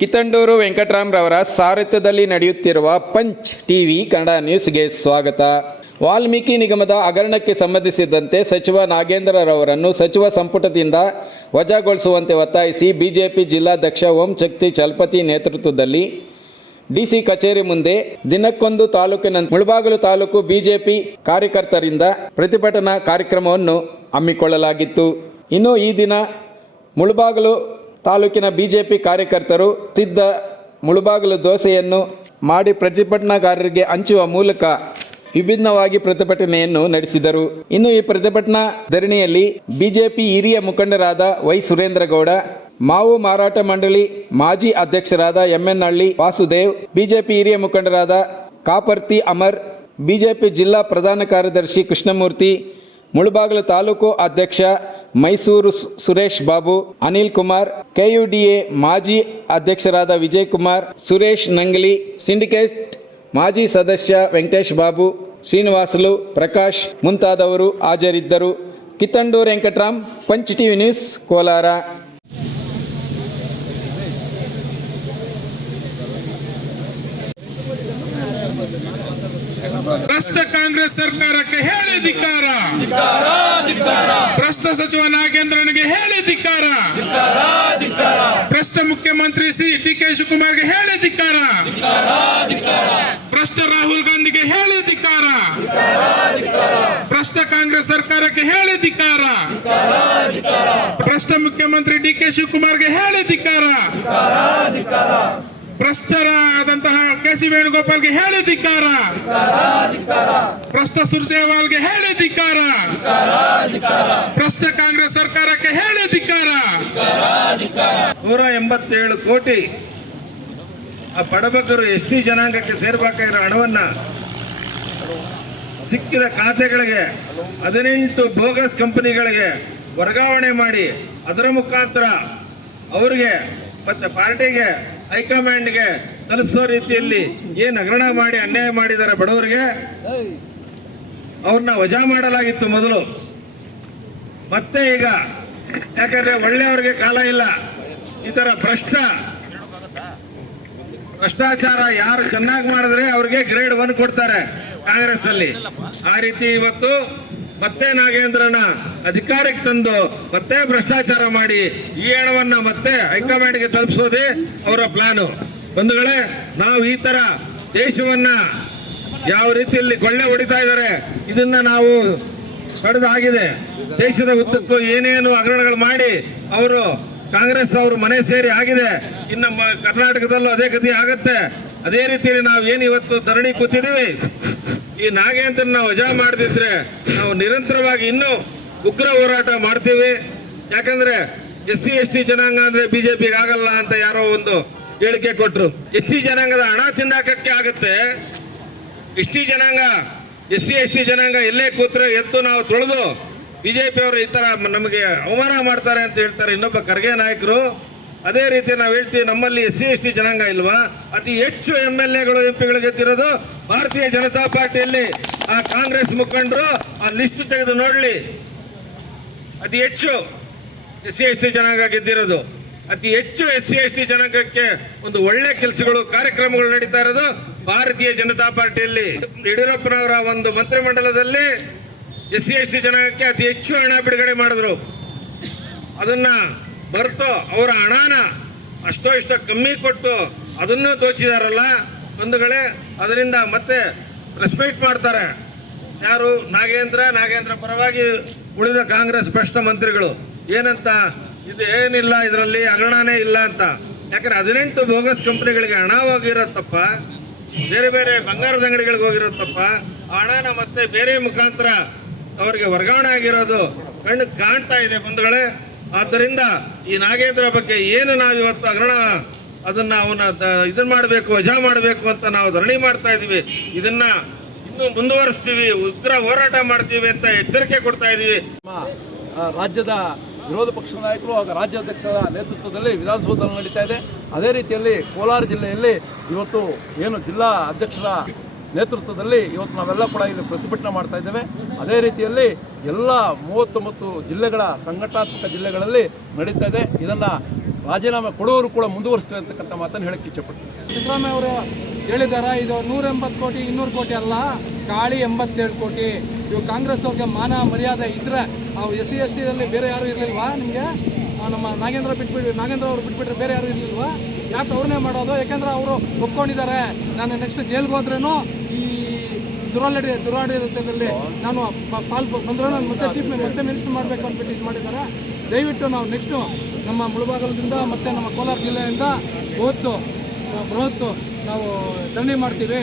ಕಿತ್ತಂಡೂರು ವೆಂಕಟರಾಮ್ರವರ ಸಾರಥ್ಯದಲ್ಲಿ ನಡೆಯುತ್ತಿರುವ punch TV Kannada ನ್ಯೂಸ್ಗೆ ಸ್ವಾಗತ. ವಾಲ್ಮೀಕಿ ನಿಗಮದ ಹಗರಣಕ್ಕೆ ಸಂಬಂಧಿಸಿದಂತೆ ಸಚಿವ ನಾಗೇಂದ್ರರವರನ್ನು ಸಚಿವ ಸಂಪುಟದಿಂದ ವಜಾಗೊಳಿಸುವಂತೆ ಒತ್ತಾಯಿಸಿ ಬಿಜೆಪಿ ಜಿಲ್ಲಾಧ್ಯಕ್ಷ ಓಂ ಶಕ್ತಿ ಚಲಪತಿ ನೇತೃತ್ವದಲ್ಲಿ ಡಿಸಿ ಕಚೇರಿ ಮುಂದೆ ದಿನಕ್ಕೊಂದು ತಾಲೂಕಿನ ಮುಳಬಾಗಿಲು ತಾಲೂಕು ಬಿಜೆಪಿ ಕಾರ್ಯಕರ್ತರಿಂದ ಪ್ರತಿಭಟನಾ ಕಾರ್ಯಕ್ರಮವನ್ನು ಹಮ್ಮಿಕೊಳ್ಳಲಾಗಿತ್ತು. ಇನ್ನು ಈ ದಿನ ಮುಳಬಾಗಿಲು ತಾಲೂಕಿನ ಬಿಜೆಪಿ ಕಾರ್ಯಕರ್ತರು ಸಿದ್ಧ ಮುಳಬಾಗಿಲು ದೋಸೆಯನ್ನು ಮಾಡಿ ಪ್ರತಿಭಟನಾಕಾರರಿಗೆ ಹಂಚುವ ಮೂಲಕ ವಿಭಿನ್ನವಾಗಿ ಪ್ರತಿಭಟನೆಯನ್ನು ನಡೆಸಿದರು. ಇನ್ನು ಈ ಪ್ರತಿಭಟನಾ ಧರಣಿಯಲ್ಲಿ ಬಿಜೆಪಿ ಹಿರಿಯ ಮುಖಂಡರಾದ ವೈ ಸುರೇಂದ್ರಗೌಡ, ಮಾವು ಮಾರಾಟ ಮಂಡಳಿ ಮಾಜಿ ಅಧ್ಯಕ್ಷರಾದ ಎನ್ ಹಳ್ಳಿ ವಾಸುದೇವ್, ಬಿಜೆಪಿ ಹಿರಿಯ ಮುಖಂಡರಾದ ಕಾಪರ್ತಿ ಅಮರ್, ಬಿಜೆಪಿ ಜಿಲ್ಲಾ ಪ್ರಧಾನ ಕಾರ್ಯದರ್ಶಿ ಕೃಷ್ಣಮೂರ್ತಿ, ಮುಳಬಾಗಿಲು ತಾಲೂಕು ಅಧ್ಯಕ್ಷ ಮೈಸೂರು ಸುರೇಶ್ ಬಾಬು, ಅನಿಲ್ ಕುಮಾರ್, ಕೆಯುಡಿಎ ಮಾಜಿ ಅಧ್ಯಕ್ಷರಾದ ವಿಜಯ್ ಕುಮಾರ್, ಸುರೇಶ್ ನಂಗಲಿ, ಸಿಂಡಿಕೇಟ್ ಮಾಜಿ ಸದಸ್ಯ ವೆಂಕಟೇಶ್ ಬಾಬು, ಶ್ರೀನಿವಾಸುಲು, ಪ್ರಕಾಶ್ ಮುಂತಾದವರು ಹಾಜರಿದ್ದರು. Kittandur Venkatram, punch TV news, Kolar. ಭ್ರಷ್ಟ ಕಾಂಗ್ರೆಸ್ ಸರ್ಕಾರಕ್ಕೆ ಹೇಳಿ ಧಿಕ್ಕಾರ, ಭ್ರಷ್ಟ ಸಚಿವ ನಾಗೇಂದ್ರನಿಗೆ ಹೇಳಿ ಧಿಕ್ಕಾರ, ಭ್ರಷ್ಟ ಮುಖ್ಯಮಂತ್ರಿ ಶ್ರೀ ಡಿ.ಕೆ. ಶಿವಕುಮಾರ್ಗೆ ಹೇಳಿ ಧಿಕ್ಕಾರ, ಭ್ರಷ್ಟ ರಾಹುಲ್ ಗಾಂಧಿಗೆ ಹೇಳಿ ಧಿಕ್ಕಾರ, ಭ್ರಷ್ಟ ಕಾಂಗ್ರೆಸ್ ಸರ್ಕಾರಕ್ಕೆ ಹೇಳಿ ಧಿಕ್ಕಾರ, ಭ್ರಷ್ಟ ಮುಖ್ಯಮಂತ್ರಿ ಡಿ.ಕೆ. ಶಿವಕುಮಾರ್ಗೆ ಹೇಳಿ ಧಿಕ್ಕಾರ, ಭ್ರಷ್ಟರಾದಂತಹ ಕೆ.ಸಿ. ವೇಣುಗೋಪಾಲ್ಗೆ ಹೇಳಿ ಧಿಕ್ಕಾರ, ಭ್ರಷ್ಟ ಸುರ್ಜೇವಾಲ್ಗೆ ಹೇಳಿ ಧಿಕ್ಕಾರ, ಭ್ರಷ್ಟ ಕಾಂಗ್ರೆಸ್ ಸರ್ಕಾರಕ್ಕೆ ಹೇಳಿ ಧಿಕ್ಕಾರ. 187 ಕೋಟಿ ಆ ಬಡಬಗ್ಗರು ಎಸ್ಟಿ ಜನಾಂಗಕ್ಕೆ ಸೇರ್ಬೇಕಾಗಿರೋ ಹಣವನ್ನ ಸಿಕ್ಕಿದ ಖಾತೆಗಳಿಗೆ 18 ಬೋಗಸ್ ಕಂಪನಿಗಳಿಗೆ ವರ್ಗಾವಣೆ ಮಾಡಿ ಅದರ ಮುಖಾಂತರ ಅವರಿಗೆ ಮತ್ತೆ ಪಾರ್ಟಿಗೆ ಹೈಕಮಾಂಡ್ಗೆ ತಲುಪಿಸೋ ರೀತಿಯಲ್ಲಿ ಏನು ಹಗರಣ ಮಾಡಿ ಅನ್ಯಾಯ ಮಾಡಿದ್ದಾರೆ ಬಡವರಿಗೆ, ಅವ್ರನ್ನ ವಜಾ ಮಾಡಲಾಗಿತ್ತು ಮೊದಲು. ಮತ್ತೆ ಈಗ ಯಾಕಂದ್ರೆ ಒಳ್ಳೆಯವ್ರಿಗೆ ಕಾಲ ಇಲ್ಲ, ಈ ತರ ಭ್ರಷ್ಟಾಚಾರ ಯಾರು ಚೆನ್ನಾಗಿ ಮಾಡಿದ್ರೆ ಅವ್ರಿಗೆ ಗ್ರೇಡ್ 1 ಕೊಡ್ತಾರೆ ಕಾಂಗ್ರೆಸ್ ಅಲ್ಲಿ. ಆ ರೀತಿ ಇವತ್ತು ಮತ್ತೆ ನಾಗೇಂದ್ರನ ಅಧಿಕಾರಕ್ಕೆ ತಂದು ಮತ್ತೆ ಭ್ರಷ್ಟಾಚಾರ ಮಾಡಿ ಈ ಹಣವನ್ನ ಮತ್ತೆ ಹೈಕಮಾಂಡ್ಗೆ ತಲುಪಿಸೋದೇ ಅವರ ಪ್ಲಾನು. ಬಂಧುಗಳೇ, ನಾವು ಈ ತರ ದೇಶವನ್ನ ಯಾವ ರೀತಿಯಲ್ಲಿ ಕೊಳ್ಳೆ ಹೊಡಿತಾ ಇದ್ದಾರೆ ಇದನ್ನ ನಾವು ಪಡೆದಾಗಿದೆ. ದೇಶದ ಉದ್ದಕ್ಕೂ ಏನೇನು ಹಗರಣಗಳು ಮಾಡಿ ಅವರು ಕಾಂಗ್ರೆಸ್ ಅವರು ಮನೆ ಸೇರಿ ಆಗಿದೆ. ಇನ್ನು ಕರ್ನಾಟಕದಲ್ಲೂ ಅದೇ ಗತಿ ಆಗತ್ತೆ. ಅದೇ ರೀತಿಯಲ್ಲಿ ನಾವು ಏನು ಇವತ್ತು ಧರಣಿ ಕೂತಿದ್ದೀವಿ, ಈ ನಾಗೇಂದ್ರನ ವಜಾ ಮಾಡದಿದ್ರೆ ನಾವು ನಿರಂತರವಾಗಿ ಇನ್ನೂ ಉಗ್ರ ಹೋರಾಟ ಮಾಡ್ತೀವಿ. ಯಾಕಂದ್ರೆ SC/ST ಜನಾಂಗ ಅಂದ್ರೆ ಬಿಜೆಪಿಗೆ ಆಗಲ್ಲ ಅಂತ ಯಾರೋ ಒಂದು ಹೇಳಿಕೆ ಕೊಟ್ರು. ST ಜನಾಂಗದ ಹಣ ತಿಂದಾಕಕ್ಕೆ ಆಗುತ್ತೆ. SC/ST ಜನಾಂಗ ಎಲ್ಲೇ ಕೂತ್ರೆ ಎದ್ದು ನಾವು ತೊಳೆದು ಬಿಜೆಪಿ ಅವರು ಈ ತರ ನಮಗೆ ಅವಮಾನ ಮಾಡ್ತಾರೆ ಅಂತ ಹೇಳ್ತಾರೆ ಇನ್ನೊಬ್ಬ ಖರ್ಗೆ ನಾಯಕರು. ಅದೇ ರೀತಿ ನಾವು ಹೇಳ್ತೀವಿ, ನಮ್ಮಲ್ಲಿ SC/ST ಜನಾಂಗ ಇಲ್ವಾ? ಅತಿ ಹೆಚ್ಚು MLAಗಳು MP ಗಳು ಗೆದ್ದಿರೋದು ಭಾರತೀಯ ಜನತಾ ಪಾರ್ಟಿಯಲ್ಲಿ. ಆ ಕಾಂಗ್ರೆಸ್ ಮುಖಂಡರು ಆ ಲಿಸ್ಟ್ ತೆಗೆದು ನೋಡ್ಲಿ, ಅತಿ ಹೆಚ್ಚು SC/ST ಜನಾಂಗ ಗೆದ್ದಿರೋದು. ಅತಿ ಹೆಚ್ಚು SC/ST ಜನಾಂಗಕ್ಕೆ ಒಂದು ಒಳ್ಳೆ ಕೆಲಸಗಳು ಕಾರ್ಯಕ್ರಮಗಳು ನಡೀತಾ ಇರೋದು ಭಾರತೀಯ ಜನತಾ ಪಾರ್ಟಿಯಲ್ಲಿ. ಯಡಿಯೂರಪ್ಪನವರ ಒಂದು ಮಂತ್ರಿಮಂಡಲದಲ್ಲಿ SC/ST ಜನಾಂಗಕ್ಕೆ ಅತಿ ಹೆಚ್ಚು ಹಣ ಬಿಡುಗಡೆ ಮಾಡಿದ್ರು. ಅದನ್ನ ಬರ್ತು ಅವರ ಹಣನ ಅಷ್ಟೋ ಇಷ್ಟ ಕಮ್ಮಿ ಕೊಟ್ಟು ಅದನ್ನು ದೋಚಿದಾರಲ್ಲ ಬಂಧುಗಳೇ. ಅದರಿಂದ ಮತ್ತೆ ರೆಸ್ಪೆಕ್ಟ್ ಮಾಡ್ತಾರೆ ಯಾರು? ನಾಗೇಂದ್ರ ಪರವಾಗಿ ಉಳಿದ ಕಾಂಗ್ರೆಸ್ ಭ್ರಷ್ಟ ಮಂತ್ರಿಗಳು ಏನಂತ, ಇದು ಏನಿಲ್ಲ ಇದರಲ್ಲಿ ಹಗರಣನೇ ಇಲ್ಲ ಅಂತ. ಯಾಕಂದ್ರೆ 18 ಬೋಗಸ್ ಕಂಪನಿಗಳಿಗೆ ಹಣ ಹೋಗಿರೋದು ತಪ್ಪ, ಬೇರೆ ಬೇರೆ ಬಂಗಾರದ ಅಂಗಡಿಗಳಿಗೆ ಹೋಗಿರೋದು ತಪ್ಪ. ಆ ಹಣನ ಮತ್ತೆ ಬೇರೆ ಮುಖಾಂತರ ಅವರಿಗೆ ವರ್ಗಾವಣೆ ಆಗಿರೋದು ಕಣ್ಣು ಕಾಣ್ತಾ ಇದೆ ಬಂಧುಗಳೇ. ಆದ್ದರಿಂದ ಈ ನಾಗೇಂದ್ರ ಬಗ್ಗೆ ಏನು ನಾವು ಇವತ್ತು ಹಗರಣ ಅದನ್ನ ಇದನ್ನ ಮಾಡಬೇಕು, ವಜಾ ಮಾಡಬೇಕು ಅಂತ ನಾವು ಧರಣಿ ಮಾಡ್ತಾ ಇದೀವಿ. ಇದನ್ನ ಇನ್ನೂ ಮುಂದುವರಿಸ್ತೀವಿ, ಉಗ್ರ ಹೋರಾಟ ಮಾಡ್ತೀವಿ ಅಂತ ಎಚ್ಚರಿಕೆ ಕೊಡ್ತಾ ಇದೀವಿ. ರಾಜ್ಯದ ವಿರೋಧ ಪಕ್ಷದ ನಾಯಕರು ಹಾಗೂ ರಾಜ್ಯಾಧ್ಯಕ್ಷರ ನೇತೃತ್ವದಲ್ಲಿ ವಿಧಾನಸೌಧದಲ್ಲಿ ನಡೀತಾ ಇದೆ. ಅದೇ ರೀತಿಯಲ್ಲಿ ಕೋಲಾರ ಜಿಲ್ಲೆಯಲ್ಲಿ ಇವತ್ತು ಏನು ಜಿಲ್ಲಾ ಅಧ್ಯಕ್ಷರ ನೇತೃತ್ವದಲ್ಲಿ ಇವತ್ತು ನಾವೆಲ್ಲ ಕೂಡ ಇಲ್ಲಿ ಪ್ರತಿಭಟನೆ ಮಾಡ್ತಾ ಇದ್ದೇವೆ. ಅದೇ ರೀತಿಯಲ್ಲಿ ಎಲ್ಲ 39 ಜಿಲ್ಲೆಗಳ ಸಂಘಟನಾತ್ಮಕ ಜಿಲ್ಲೆಗಳಲ್ಲಿ ನಡೀತಾ ಇದೆ. ಇದನ್ನು ರಾಜೀನಾಮೆ ಕೊಡೋರು ಕೂಡ ಮುಂದುವರಿಸ್ತೇವೆ ಅಂತಕ್ಕಂಥ ಮಾತನ್ನು ಹೇಳಕ್ಕೆ ಇಚ್ಛೆಪಡ್ತೀನಿ. ಸಿದ್ದರಾಮಯ್ಯ ಅವರು ಹೇಳಿದ್ದಾರೆ, ಇದು 180 ಕೋಟಿ 200 ಕೋಟಿ ಅಲ್ಲ, ಗಾಳಿ 87 ಕೋಟಿ. ಇವು ಕಾಂಗ್ರೆಸ್ ಅವ್ರಿಗೆ ಮಾನ ಮರ್ಯಾದೆ ಇದ್ರೆ ಅವು SC STದಲ್ಲಿ ಬೇರೆ ಯಾರು ಇರಲಿಲ್ವಾ ನಿಮಗೆ? ನಮ್ಮ ನಾಗೇಂದ್ರ ಅವರು ಬಿಟ್ಬಿಟ್ರೆ ಬೇರೆ ಯಾರು ಇರಲಿಲ್ವಾ? ಯಾಕೆ ಅವ್ರನ್ನೇ ಮಾಡೋದು? ಯಾಕೆಂದ್ರೆ ಅವರು ಒಪ್ಕೊಂಡಿದ್ದಾರೆ, ನಾನು ನೆಕ್ಸ್ಟ್ ಜೈಲ್ಗೆ ಹೋದ್ರೇನು ಈ ದುರಾಡಳಿತದಲ್ಲಿ ನಾನು ಬಂದ್ರೆ ನಾನು ಮತ್ತೆ ಮಿನಿಸ್ಟರ್ ಮಾಡಬೇಕು ಅಂದ್ಬಿಟ್ಟು ಇದು ಮಾಡಿದ್ದಾರೆ. ದಯವಿಟ್ಟು ನಾವು ನೆಕ್ಸ್ಟು ನಮ್ಮ ಮುಳಬಾಗಲದಿಂದ ಮತ್ತು ನಮ್ಮ ಕೋಲಾರ ಜಿಲ್ಲೆಯಿಂದ ಬೃಹತ್ ನಾವು ಧರಣಿ ಮಾಡ್ತೀವಿ.